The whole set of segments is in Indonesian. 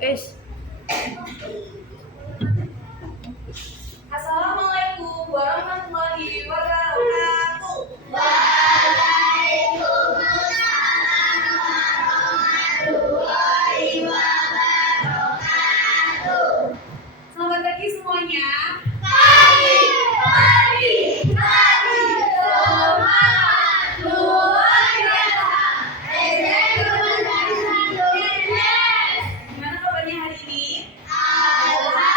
Es. Assalamualaikum warahmatullahi wabarakatuh. Selamat pagi semuanya. Gimana kabarnya hari ini? Harinya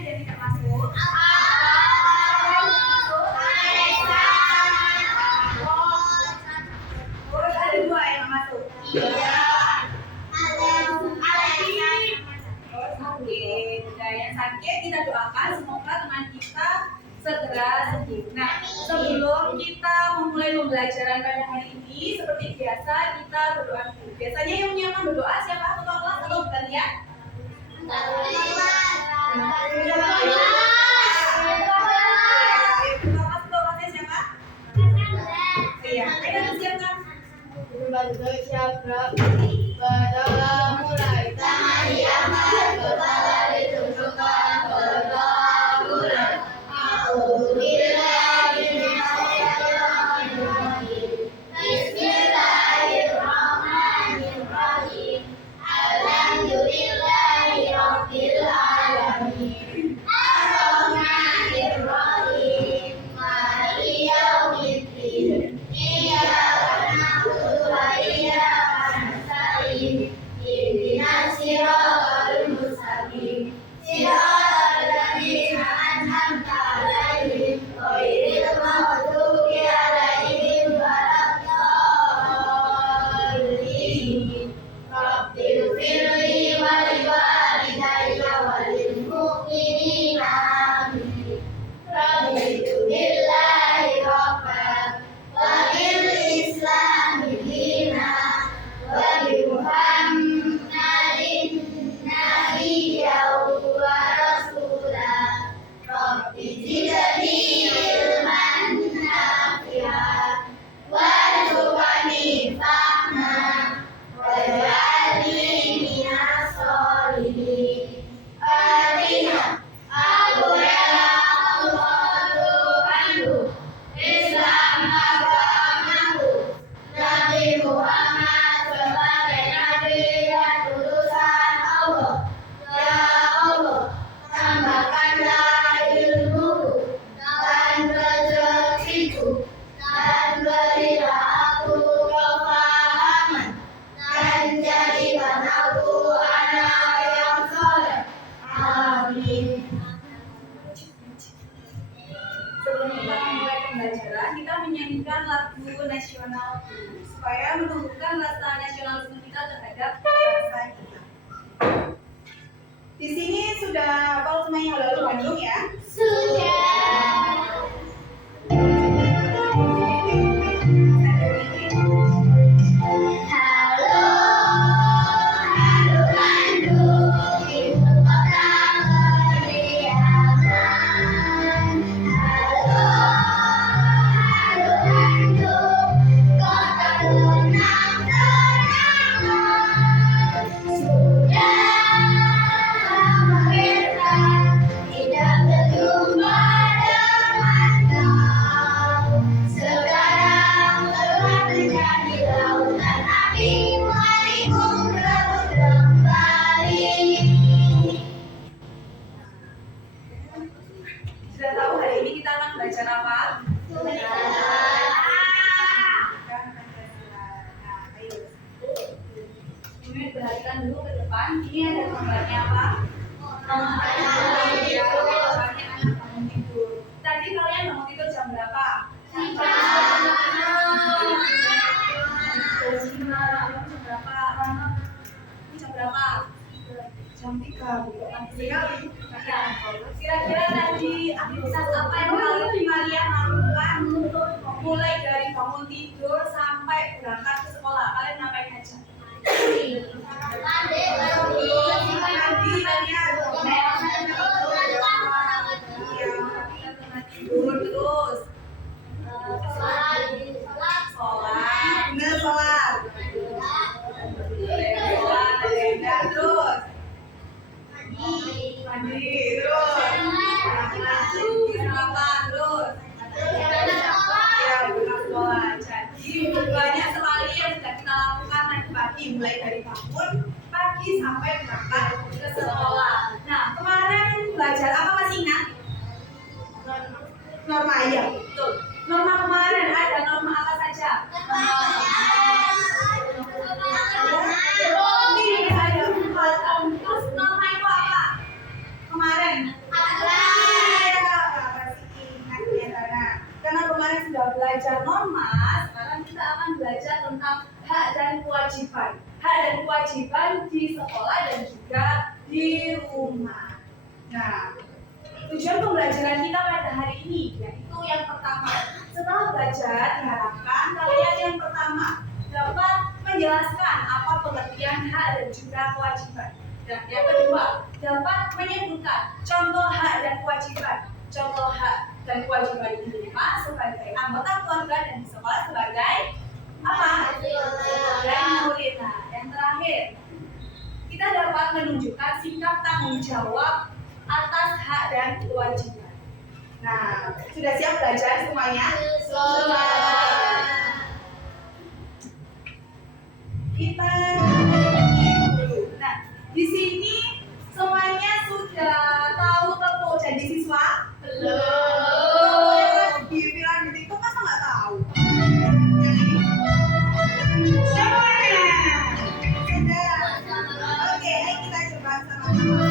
ada yang tidak masuk? Oh, ada dua yang masuk. Oke, tidak yang sakit kita doakan semoga teman kita segera sembuh. Nah, sebelum kita memulai pembelajaran pada hari ini, seperti biasa kita berdoa dulu. Biasanya yang menyiapkan berdoa siapa? Ketua kelas atau bukan ya? Ketua kelasnya siapa? Iya, ayo siapkan. Sebelum kita memulai pembelajaran, kita menyanyikan lagu nasional dulu, supaya menumbuhkan rasa nasionalisme kita terhadap bangsa kita. Di sini sudah hafal semuanya Halo Bandung ya? Sudah tahu hari ini kita akan belajar apa? Nah, ayo. Ini perhatikan dulu ke depan. Ini ada gambarnya apa? Gambarnya anak bangun tidur. Tadi kalian bangun tidur jam berapa? Jam 5. Jam berapa? Ini jam berapa? Jam 3. Kira-kira tadi aktivitas apa yang kalian lakukan mulai dari bangun tidur sampai berangkat ke sekolah? Kalian ngapain aja? Tidur terus dimulai dari bangun pagi sampai berangkat ke sekolah. Nah, kemarin belajar apa, masih ingat? Norma, ya betul. Norma kemarin ada norma apa saja? Terus norma itu apa? Kemarin? Karena kemarin sudah belajar norma, sekarang kita akan belajar tentang hak dan kewajiban. Hak dan kewajiban di sekolah dan juga di rumah. Nah, tujuan pembelajaran kita pada hari ini yaitu yang pertama. Setelah belajar, diharapkan kalian yang pertama dapat menjelaskan apa pengertian hak dan juga kewajiban. Dan yang kedua, dapat menyebutkan contoh hak dan kewajiban. Contoh hak dan kewajiban di rumah sebagai anggota keluarga dan di sekolah sebagai apa? Sebagai murid. Nah, yang terakhir, kita dapat menunjukkan sikap tanggung jawab atas hak dan kewajiban. Nah, sudah siap belajar semuanya? Sudah. Kita dulu. Nah, di sini semuanya sudah tahu tepuk jadi siswa? Belum. Yang lagi di piramid itu masa nggak tahu? Yang ini? Semuanya. Sudah. Oke, ayo kita coba sama-sama.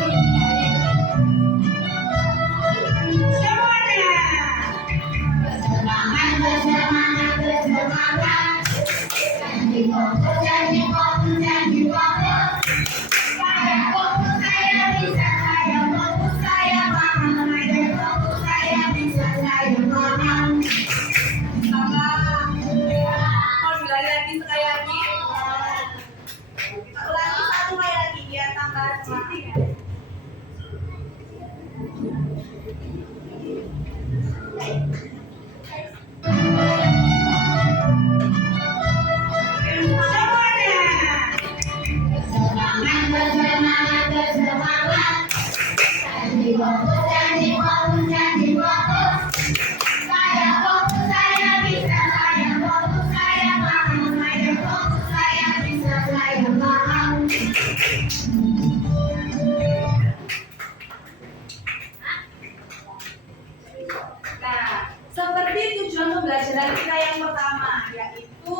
Seperti tujuan pembelajaran kita yang pertama, yaitu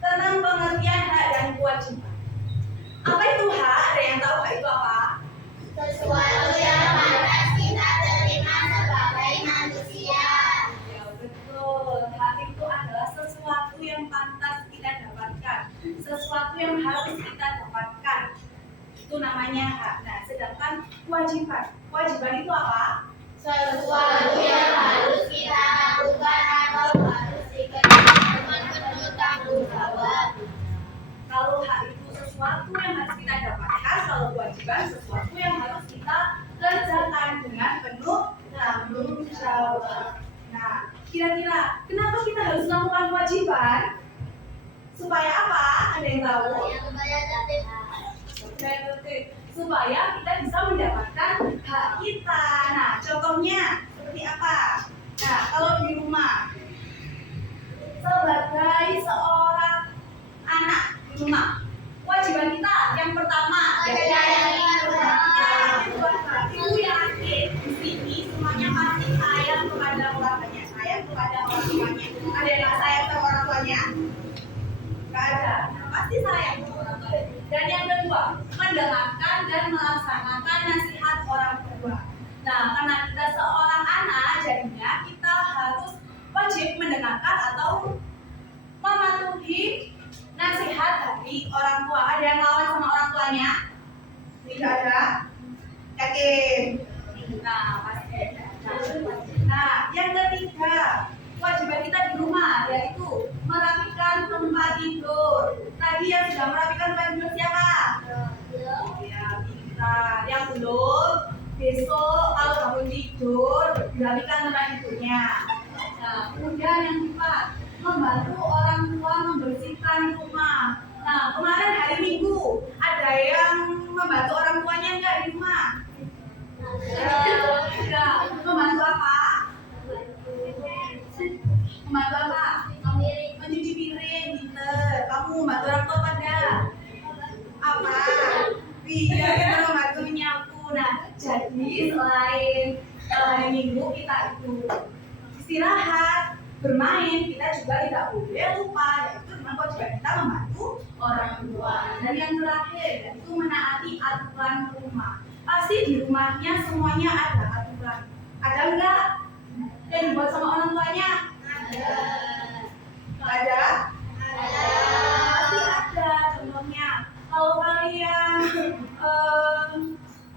tentang pengertian hak dan kewajiban. Apa itu hak? Ada yang tahu hak itu apa? Sesuatu yang pantas kita terima sebagai manusia. Ya betul, hak itu adalah sesuatu yang pantas kita dapatkan, sesuatu yang harus kita dapatkan. Itu namanya hak. Nah, sedangkan kewajiban itu apa? Sesuatu yang harus kita lakukan atau harus dikerjakan dengan penuh tanggung jawab. Kalau hak itu sesuatu yang harus kita dapatkan, kalau kewajiban sesuatu yang harus kita kerjakan dengan penuh tanggung jawab. Nah, kira-kira kenapa kita harus melakukan kewajiban? Supaya apa? Ada yang tahu? Supaya kita bisa mendapatkan hak kita. Nah, contohnya seperti apa? Nah, kalau di rumah, sebagai seorang anak di rumah, kewajiban kita yang pertama ibu yang aktif di sini semuanya pasti sayang kepada keluarganya, sayang kepada orang tuanya. Ada yang nggak sayang sama orang tuanya? Nggak ada. Nah, pasti sayang sama orang tuanya. Dan yang kedua, mendengarkan dan melaksanakan nasihat orang tua. Nah, karena kita seorang anak, jadinya kita harus wajib mendengarkan atau mematuhi nasihat dari orang tua. Ada yang lawan sama orang tuanya? Tidak ada? Yakin? Nah, pasti ada. Nah, yang ketiga, kewajiban kita di rumah yaitu merapikan tempat tidur. Tadi yang sudah merapikan tempat tidur siapa? Ya, kita. Yang belum, besok kalau bangun tidur dirapikan tempat tidurnya. Nah, kemudian yang keempat, membantu orang tua membersihkan rumah. Nah, kemarin hari Minggu ada yang membantu orang tuanya enggak di rumah? Enggak. Membantu apa? Membantu apa? Mencuci piring, pinter. Jadi selain hari Minggu kita itu istirahat, bermain, kita juga tidak boleh lupa yaitu dengan kewajiban kita membantu orang tua. Dan yang terakhir yaitu menaati aturan rumah. Pasti di rumahnya semuanya ada aturan. Ada enggak yang dibuat sama orang tuanya? Ada. Ada? Ada. Pasti ada. Contohnya, kalau kalian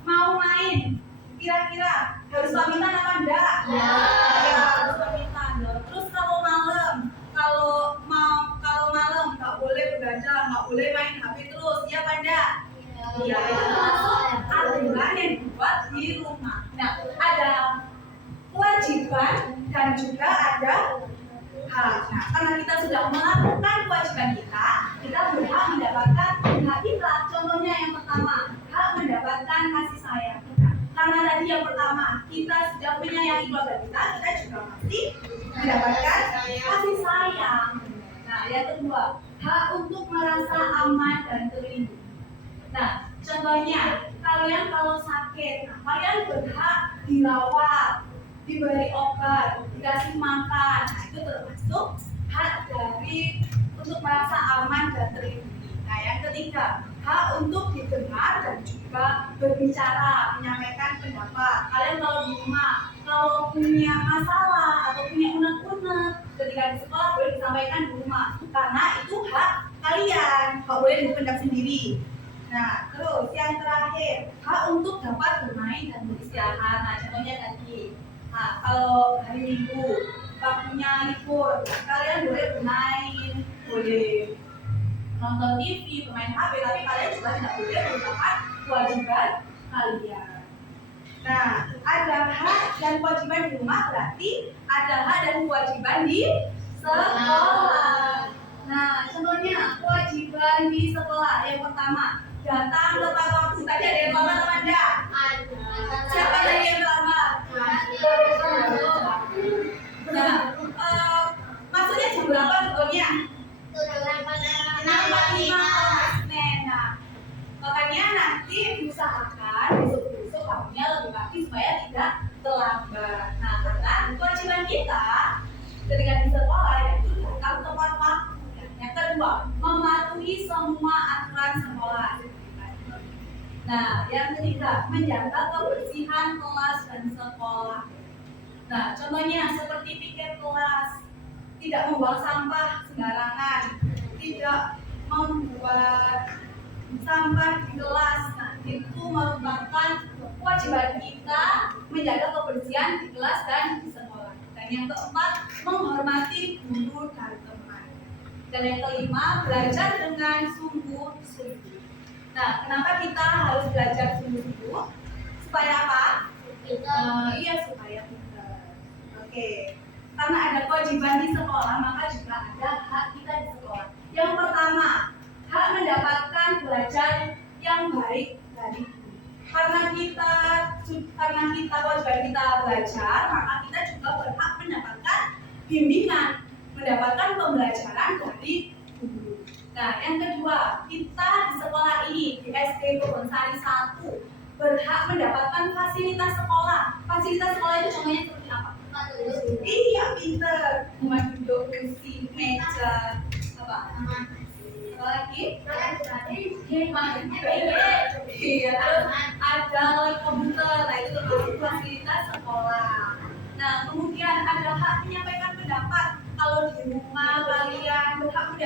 mau main, kira-kira harus pamitan apa enggak? Ya. Ya, harus pamitan. Terus kalau malam nggak boleh begadang, nggak boleh main HP terus, ya apa enggak? Iya, itu termasuk aturan yang dibuat di rumah. Nah, ada kewajiban dan juga ada hak. Nah, karena kita sudah melakukan kewajiban kita berhak mendapatkan hak kita. Contohnya yang pertama, hak mendapatkan kasih sayang kita. Karena tadi yang pertama, kita sudah menyayangi keluarga kita juga pasti mendapatkan kasih sayang. Nah, yang kedua, hak untuk merasa aman dan terlindungi. Nah, contohnya, kalian kalau sakit, kalian berhak dirawat, diberi obat, dikasih makan. Nah, itu termasuk hak dari untuk merasa aman dan terlindungi. Nah, yang ketiga, hak untuk didengar dan juga berbicara, menyampaikan pendapat. Kalian kalau di rumah, kalau punya masalah atau punya unek-unek ketika di sekolah boleh disampaikan di rumah, karena itu hak kalian, nggak boleh dipendam sendiri. Nah, terus yang terakhir, hak untuk dapat bermain dan beristirahat. Nah, contohnya tadi, nah, kalau hari Minggu, waktunya libur, kalian boleh bermain, boleh nonton TV, bermain HP, tapi kalian juga tidak boleh melupakan kewajiban kalian. Nah, ada hak dan kewajiban di rumah, berarti ada hak dan kewajiban di sekolah. Nah, contohnya kewajiban di sekolah yang pertama, datang tepat waktu. Tadi ada yang terlambat apa enggak? Ada. Siapa tadi yang terlambat? Nah, maksudnya jam berapa sebetulnya? 6.45. Nah, makanya nanti usahakan besok bangunnya lebih pagi supaya tidak terlambat. Nah, karena kewajiban kita ketika di sekolah yaitu datang tepat waktu. Yang kedua, mematuhi semua aturan sekolah. Nah, yang ketiga, menjaga kebersihan kelas dan sekolah. Nah, contohnya seperti piket kelas, tidak membuang sampah sembarangan, tidak membuat sampah di kelas. Nah, itu merupakan kewajiban kita menjaga kebersihan di kelas dan di sekolah. Dan yang keempat, menghormati guru dan teman. Dan yang kelima, belajar dengan sungguh-sungguh. Nah, kenapa kita harus belajar sungguh-sungguh? Supaya apa? Iya, supaya pintar. Oke. Karena ada kewajiban di sekolah, maka juga ada hak kita di sekolah. Yang pertama, hak mendapatkan belajar yang baik dari guru. Karena kewajiban kita belajar, maka kita juga berhak mendapatkan bimbingan, mendapatkan pembelajaran dari guru. Nah, yang kedua, kita di sekolah ini, di SD Kebonsari 1, berhak mendapatkan fasilitas sekolah. Fasilitas sekolah itu contohnya seperti apa? Iya, pinter. Rumah duduk, kursi, meja, apa lagi? Iya, terus ada komputer. Nah, itu termasuk fasilitas sekolah. Nah, kemudian ada hak menyampaikan pendapat. Kalau di rumah kalian berhak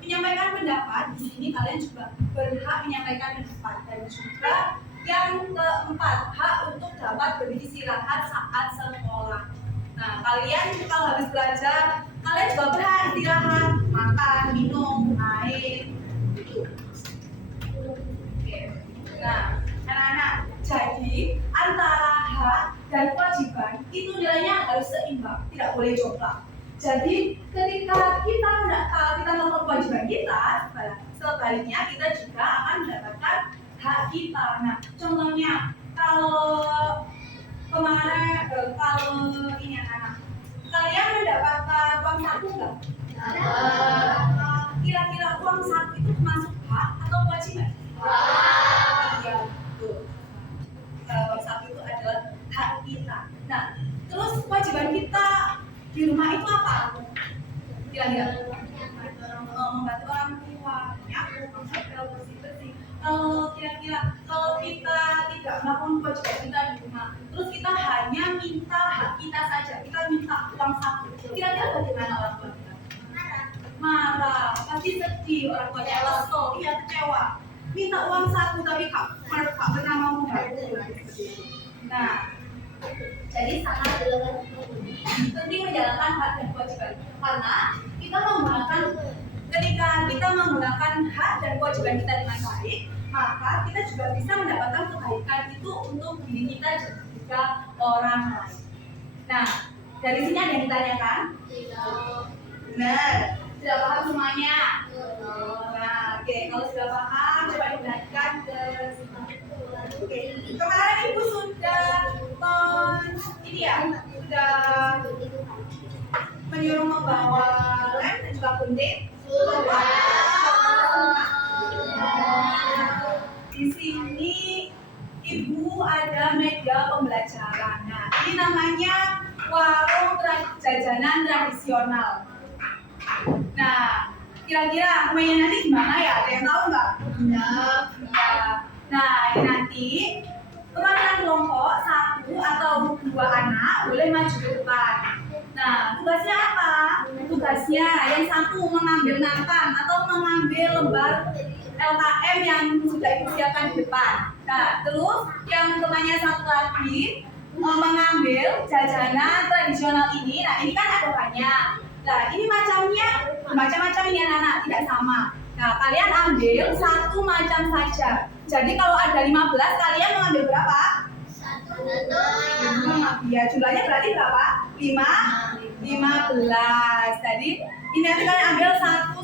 menyampaikan pendapat, di sini kalian juga berhak menyampaikan pendapat. Dan juga yang keempat, hak untuk dapat beristirahat saat sekolah. Nah, kalian kalau habis belajar, kalian juga berhak istirahat, makan, minum, main, gitu. Oke. Nah, anak-anak, jadi antara hak dan kewajiban itu nilainya harus seimbang, tidak boleh jomplang. Jadi ketika kita melakukan kewajiban kita, sebaliknya kita juga akan mendapatkan hak kita. Nah, contohnya kalau kemarin ini anak-anak, kalian mendapatkan uang saku nggak? Kira-kira uang saku itu termasuk hak atau kewajiban? Iya, betul. kira-kira? Membantu orang tua, ya, bersih-bersih. Kira-kira kalau kita tidak melakukan kewajiban kita di rumah, terus kita hanya minta hak kita saja, kita minta uang saku, kira-kira bagaimana orang tua kita? Marah, pasti sedih, orang tuanya kesel, iya kecewa. Minta uang saku tapi kak pernah mau membantu. Nah, jadi sangat penting menjalankan hak dan kewajiban karena ketika kita menggunakan hak dan kewajiban kita dengan baik, maka kita juga bisa mendapatkan kebaikan itu untuk diri kita dan juga orang lain. Nah, dari sini ada yang ditanyakan? Benar. Sudah paham semuanya? Nah, oke. Kalau sudah paham, coba diperhatikan ke oke. Kemarin Ibu sudah sudah menyuruh membawa lem dan juga gunting. Di sini Ibu ada meja pembelajaran. Nah, ini namanya warung jajanan tradisional. Nah, kira-kira mainnya nanti gimana ya? Ada yang tahu nggak? Ya. Nah, ini nanti teman-teman kelompok 1 atau 2 anak boleh maju ke depan. Nah, tugasnya apa? Tugasnya yang satu mengambil nampan atau mengambil lembar LKM yang sudah disiapkan di depan. Nah, terus yang temannya satu lagi mengambil jajanan tradisional ini. Nah, ini kan ada banyak. Nah, ini macam-macam ini anak-anak, tidak sama. Nah, kalian ambil satu macam saja. Jadi kalau ada 15, kalian mengambil berapa? 1. Ya, jumlahnya berarti berapa? 15. Jadi ini nanti kalian ambil satu.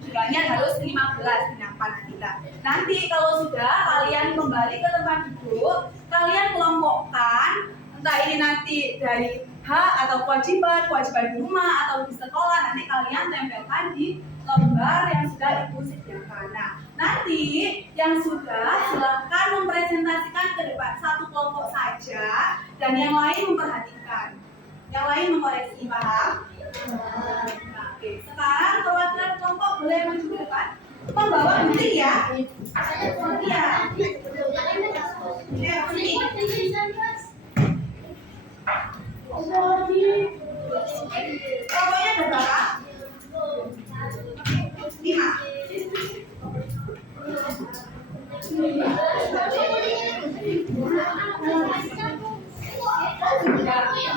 Jumlahnya harus 15 nampan kita. Nanti kalau sudah kalian kembali ke tempat duduk, kalian kelompokkan entah ini nanti dari hak atau kewajiban di rumah atau di sekolah, nanti kalian tempelkan di lembar yang sudah Ibu sediakan. Nah, nanti yang sudah silakan mempresentasikan ke depan satu kelompok saja dan yang lain memperhatikan, yang lain mengoreksi, paham? Nah, oke. Sekarang perwakilan kelompok boleh maju ke depan, membawa gunting ya. Iya. Ya, sini. Kelompoknya ada berapa? 5.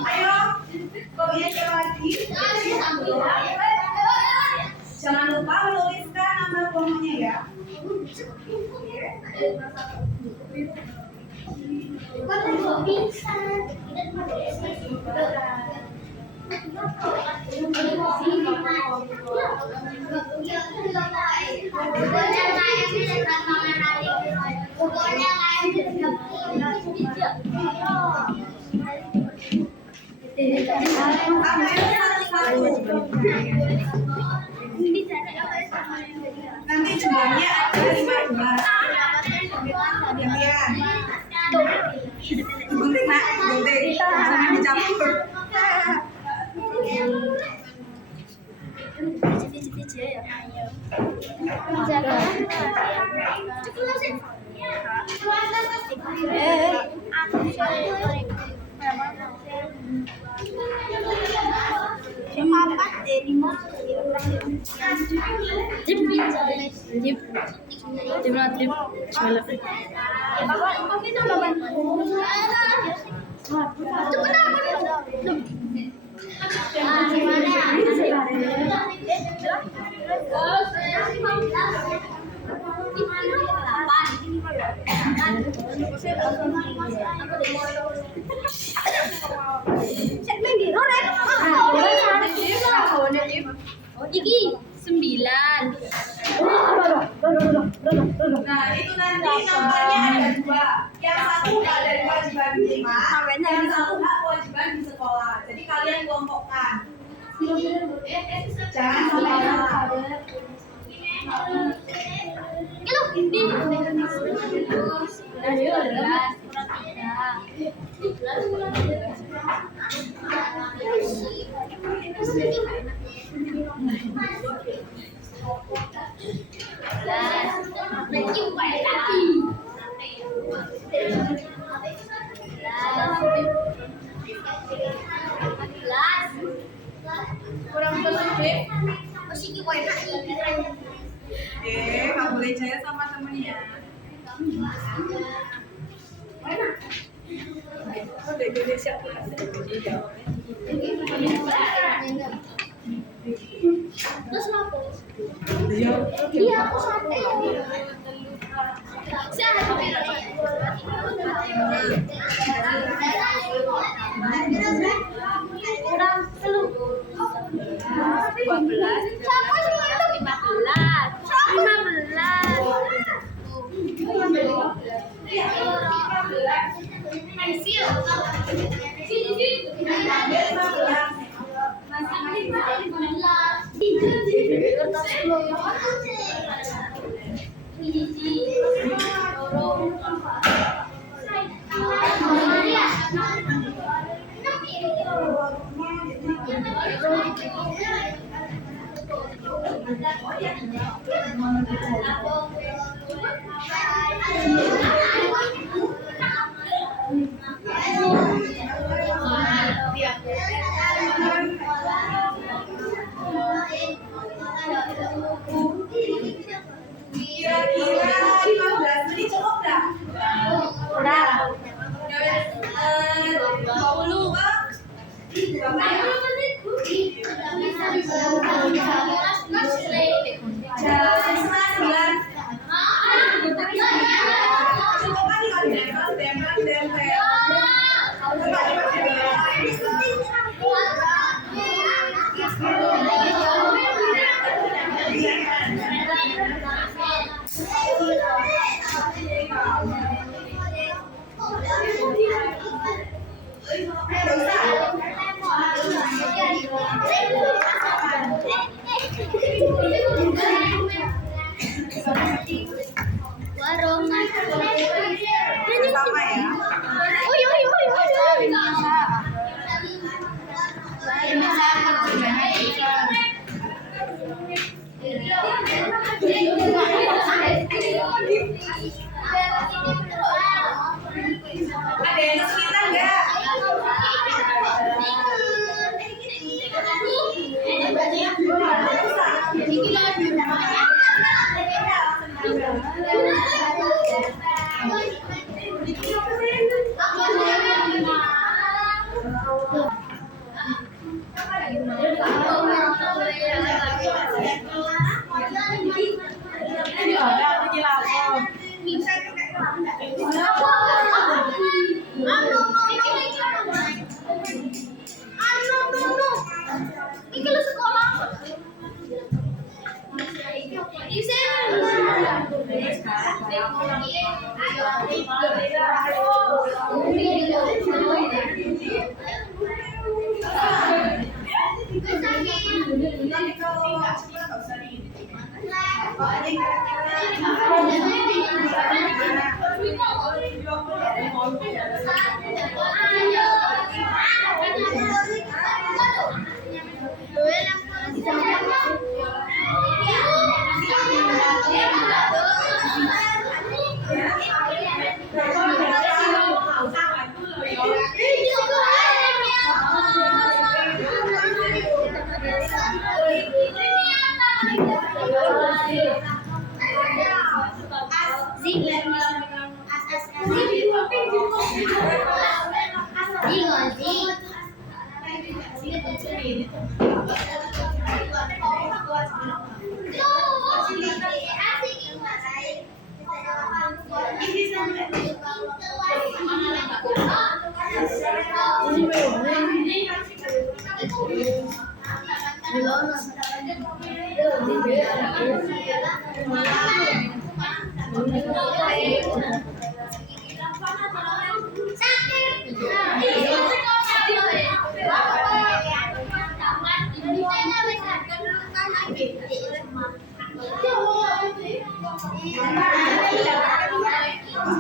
Ayo, kelompoknya siapa lagi? Jangan lupa menuliskan nama kelompoknya ya. Nanti jumlahnya ada 15. Kemudian gunting nak, gunting jangan dicampur. Iki 9. Nah, itu nanti nomornya ada 2. Yang satu hak dari kewajiban di rumah, yang satu hak kewajiban di sekolah. Jadi kalian kelompokkan. Jangan sampai salah. Kurang terlebih. Masih gimana ini? Nggak boleh jaya sama temennya. Oh, dari Indonesia aku Terus apa? Iya, Iya, aku sate. Kurang telu. 12. Siapa sih itu? 15. Kira-kira 15 menit cukup nggak? Kurang. 20 Kak? Jam 9. Cukup kan kalau dempel. Warung. Sama ya. Oh, iya. Ada yang kesulitan nggak?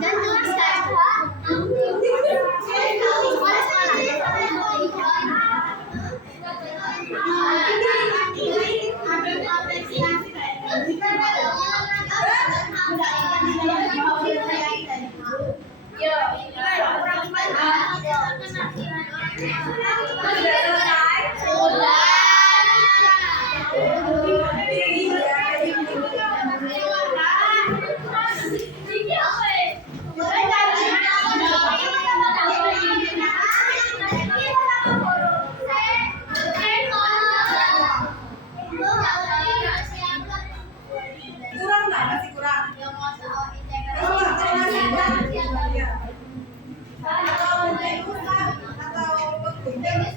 Dan Sudah selesai? Kurang nggak? Masih kurang? Kalau masih kurang, ya. Atau rusak atau betul.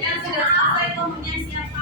Yang sudah selesai temunya siapa?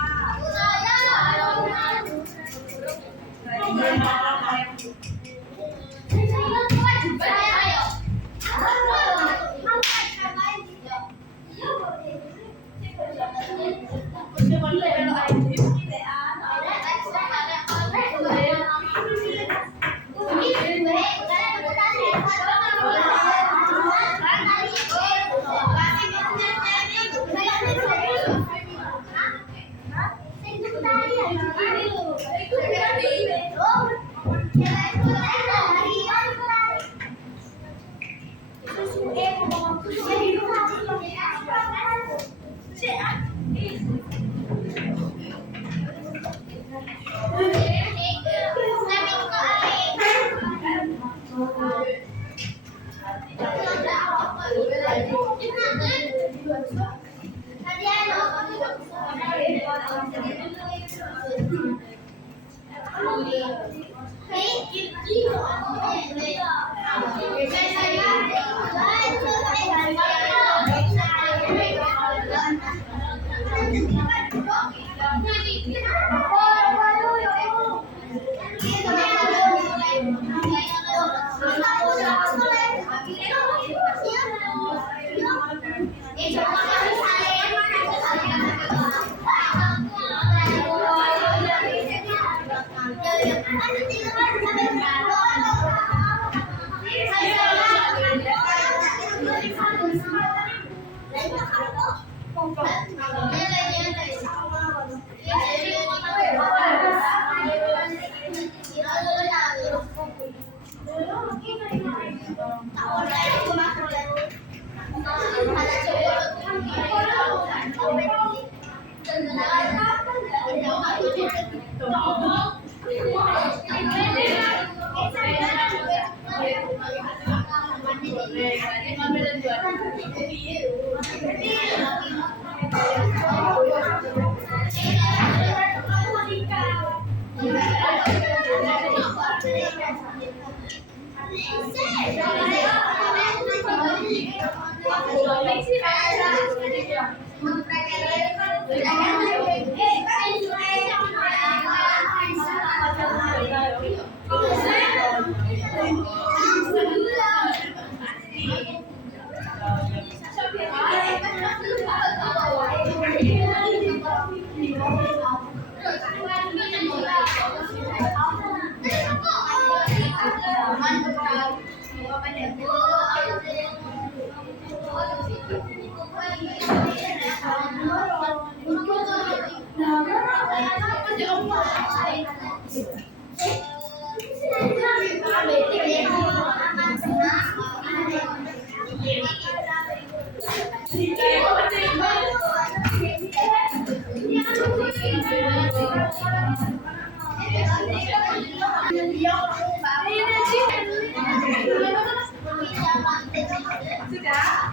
Sudah?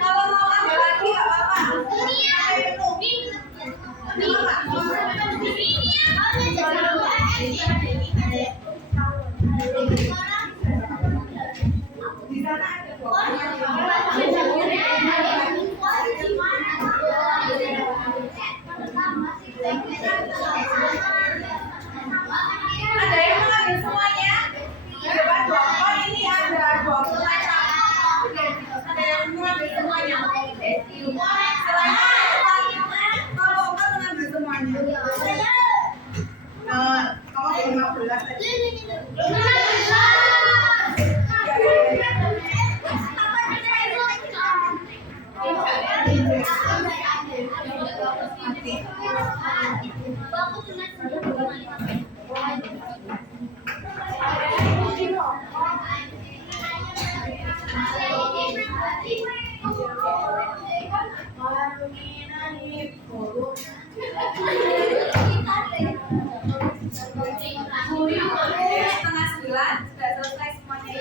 Kalau mau ambil lagi nggak apa-apa. Di sana ada Ada yang mengambil semuanya? Ada dua. Oh ini ada 20 macam. Ada yang mengambil semuanya. Kalau Oka mengambil semuanya. Kamu 15 tadi. Setengah 9 sudah selesai semuanya.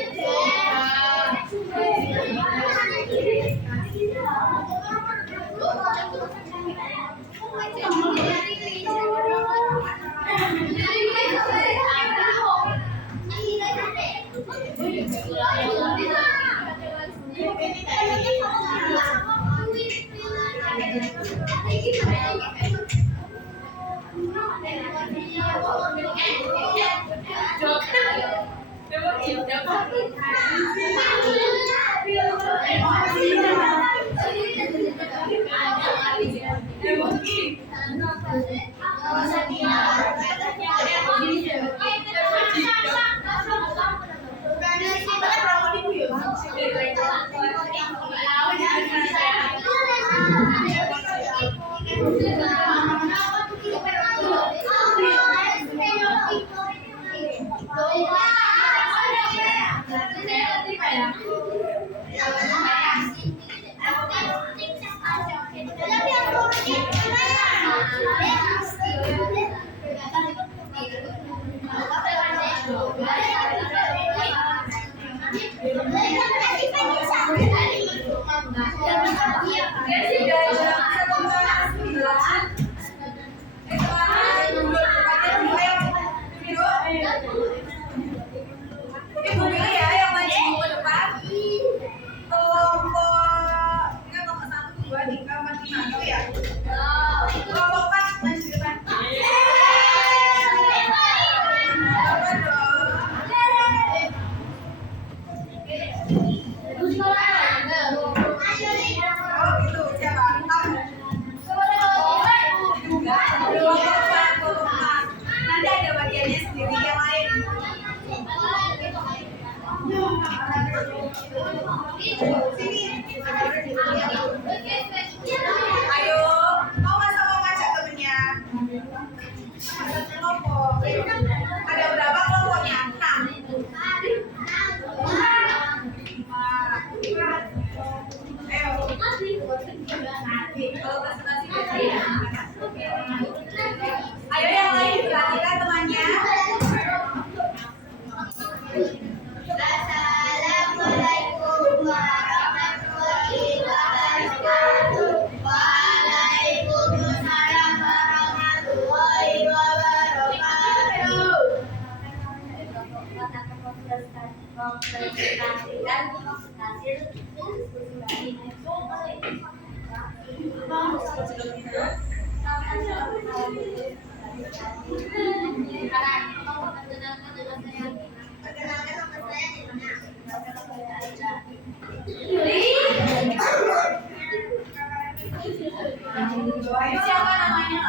Ibu pilih ya yang maju ke depan. Kelompok ini kelompok 1, 2, 3, 4, 5 gitu ya. Kelompok 4 maju ke depan. Apa dong? Oh gitu, siapa? Kamu. Juga. Kelompok 4. Nanti ada bagiannya sendiri yang lain. Ayo, mau masa mau ngajak temennya? Kelompok. Ada berapa kelompoknya? 6. Ayo. Kalau presentasi biasanya. Ayo yang lain diperhatikan temannya. Assalamualaikum warahmatullahi wabarakatuh. Waalaikumsalam warahmatullahi wabarakatuh. Mempresentasikan hasil diskusi Ayo siapa namanya?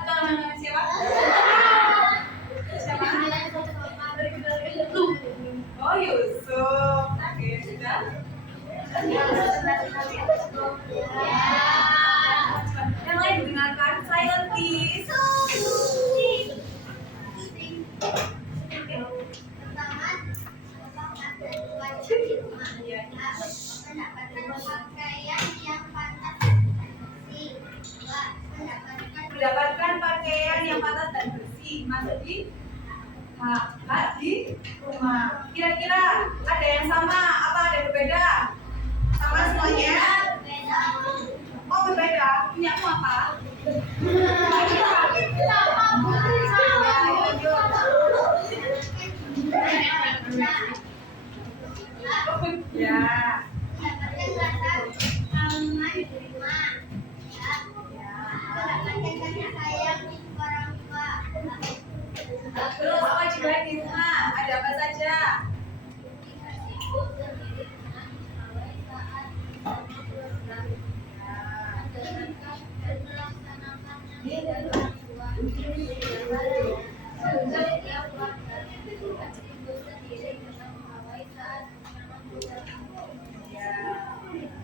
Atau namanya siapa? Siapa? Oh Yusuf. Oke sudah. Yang lain dengarkan silently. masih di rumah. Kira-kira ada yang sama apa ada yang berbeda? Sama semuanya? Oh berbeda. Punya aku apa? Ya. Terus kewajiban di rumah ada apa saja?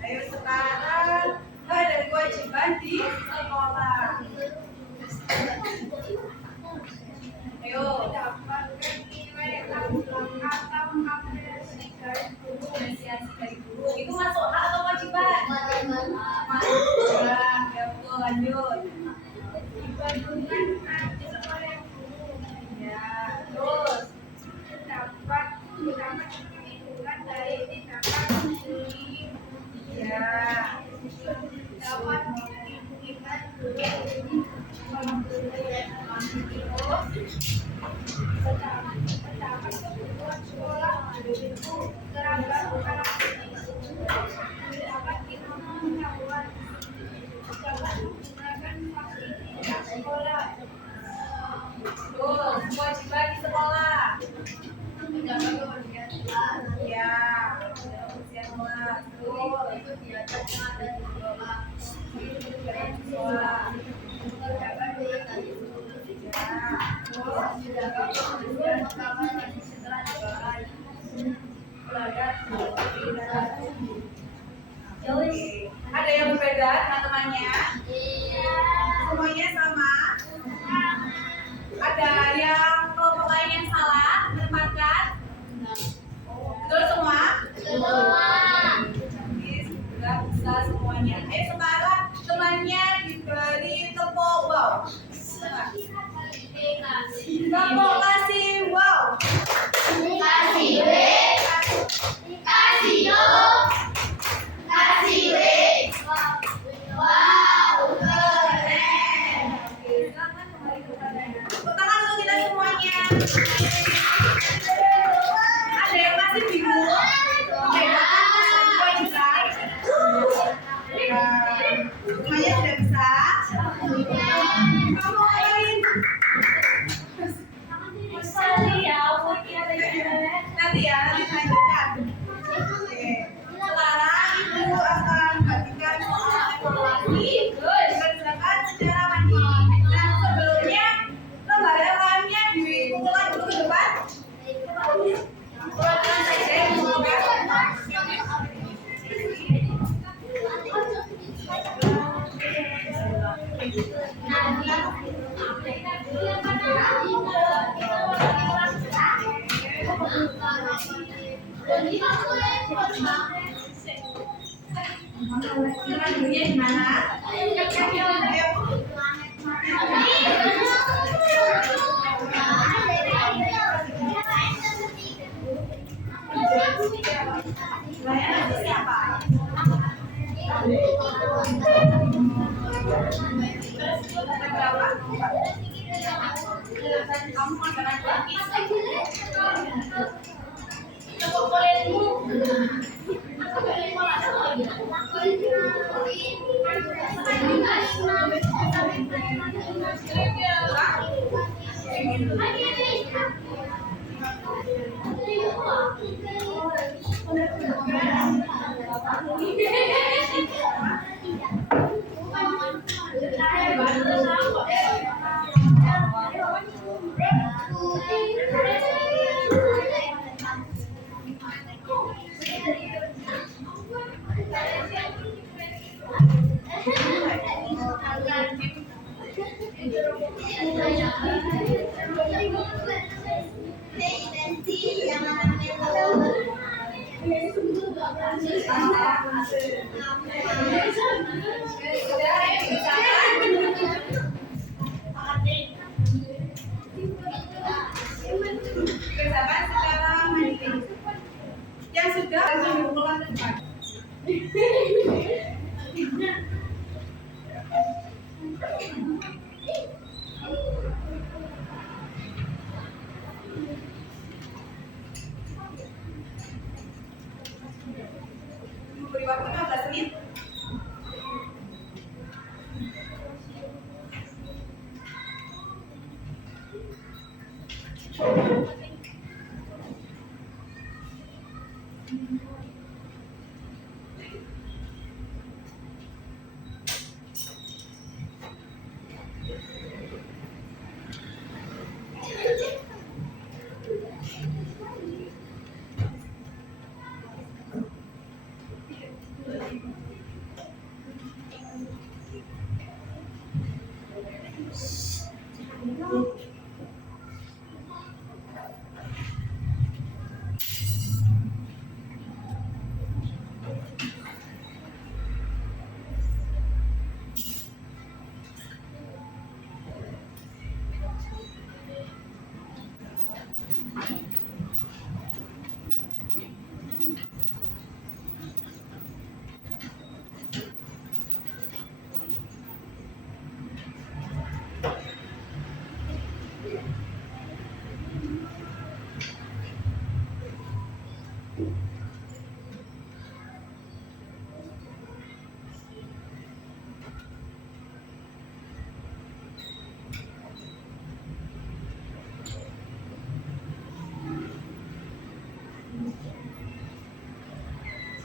Ayo sekarang ada kewajiban di sekolah. Ayo dapatkan nilai atau apresiasi dari guru. Itu masuk hak atau kewajiban? Masuk. Ya betul, lanjut. Ya, terus dapat hitungan dari tindakan ini. Ya. Dapat hitungan terdapat kebutuhan sekolah itu seragam bukan dapat pengetahuan dapat menggunakan fasilitas sekolah. Terus kewajiban di sekolah. Ya, kebersihan kelas. Terus sekolah. Ada yang berbeda teman-temannya? Semuanya sama? Ada yang kelompok lain yang salah menempatkan? Betul semua? Sudah bisa semuanya. Ayo sekarang temannya diberi tepuk wow. Tepuk kasih wow. Kasih W. Kasih O. Kasih W. Wow, keren. Oke, silakan kembali ke kalian. Tepuk tangan untuk kita semuanya. Ada yang masih bingung? Membedakan kewajiban? Semuanya sudah bisa? Kamu ngapain? Nanti ya, nanti lanjutkan. Oke. Sekarang ibu akan membagikan soal evaluasi dikerjakan secara mandiri. Dan sebelumnya lembar LKM-nya dikumpulkan dulu ke depan. Kumpulkan saja yang mengumpulkan. Dulunya di mana? Ayo. Layan siapa? Ada berapa? Kamu makan apa?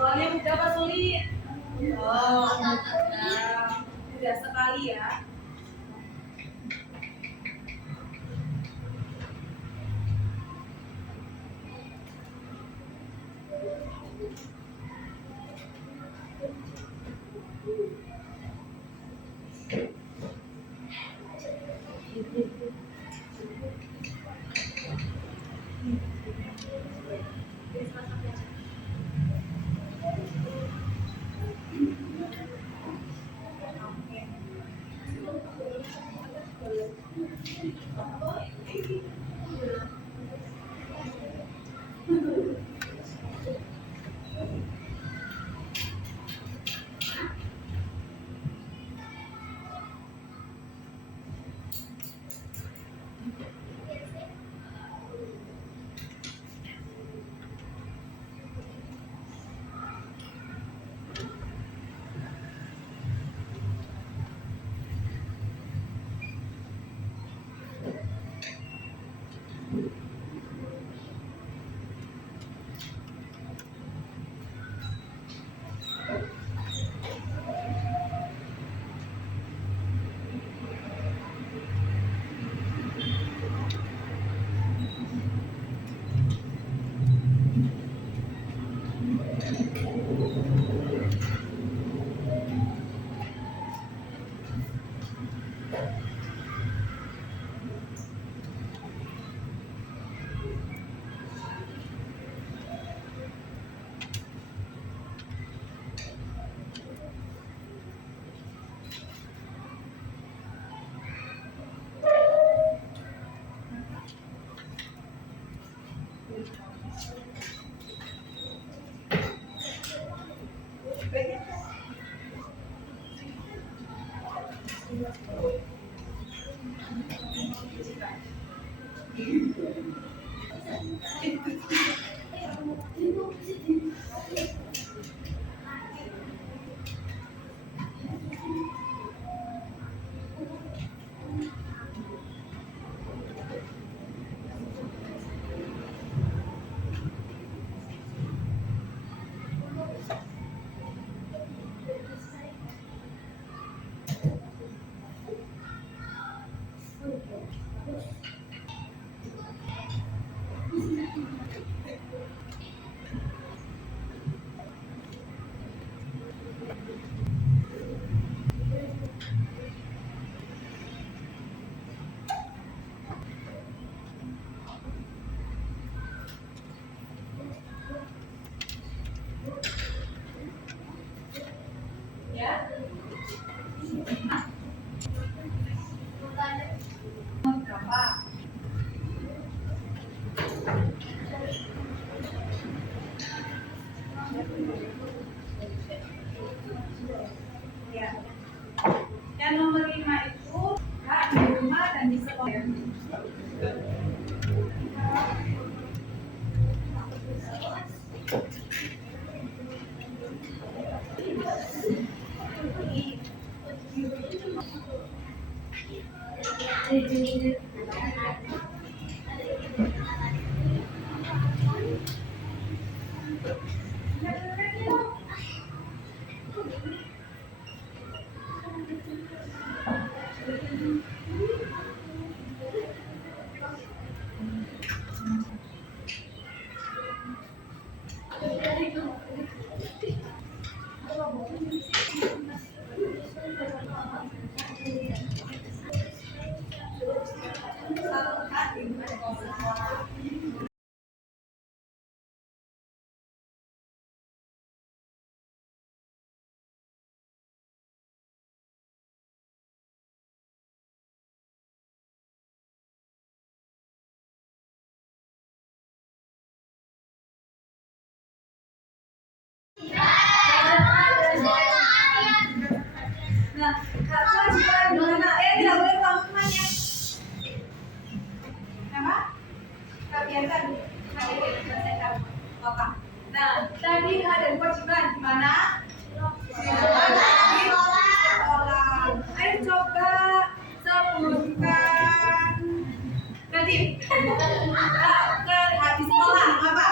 Soalnya udah Pak Suli. Oh, udah sekali ya. Ya. Berapa? Ya. Yang nomor 5 itu Kak di rumah dan di sekolah. lingkungan sekolah. Nah, kewajiban gimana? Tidak boleh pulang semuanya. Apa? Biarkan. Bapak. Nah, tadi ada kewajiban gimana? Di sekolah. Ayo coba sebutkan. Nanti. Ke habis sekolah apa?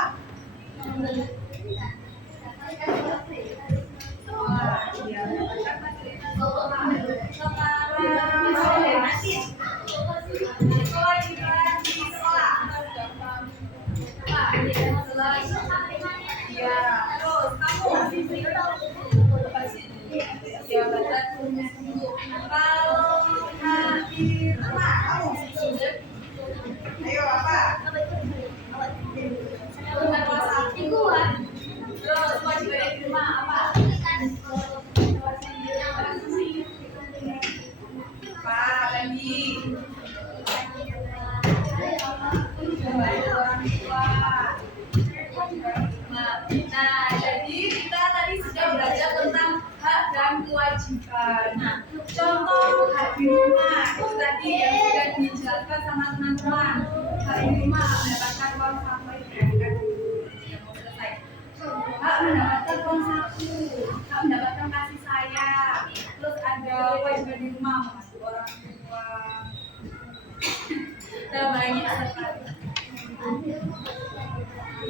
Ayo apa? Terus kewajiban di rumah apa? Apa lagi? Orang tua. Nah, jadi kita tadi sudah belajar tentang hak dan kewajiban. Nah, contoh hak di rumah itu tadi yang sudah dijelaskan sama teman-teman. Hak di rumah mendapatkan uang saku yang mau selesai. Hak mendapatkan uang saku, hak mendapatkan kasih sayang. Terus ada kewajiban di rumah mengasuh orang tua. Dan banyak sekali.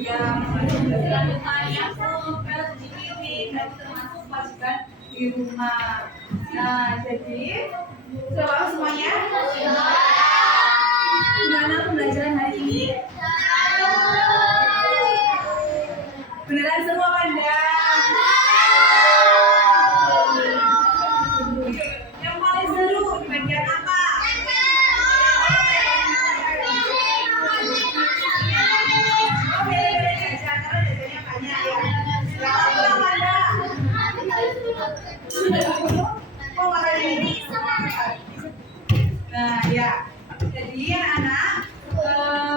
Ya, selanjutnya yang harus dipilih dan termasuk kewajiban di rumah. Nah, jadi selalu semuanya. Gimana pembelajaran hari ini? Beneran semua pandang. Yang paling seru di bagian apa? Nah, ya. Jadi anak-anak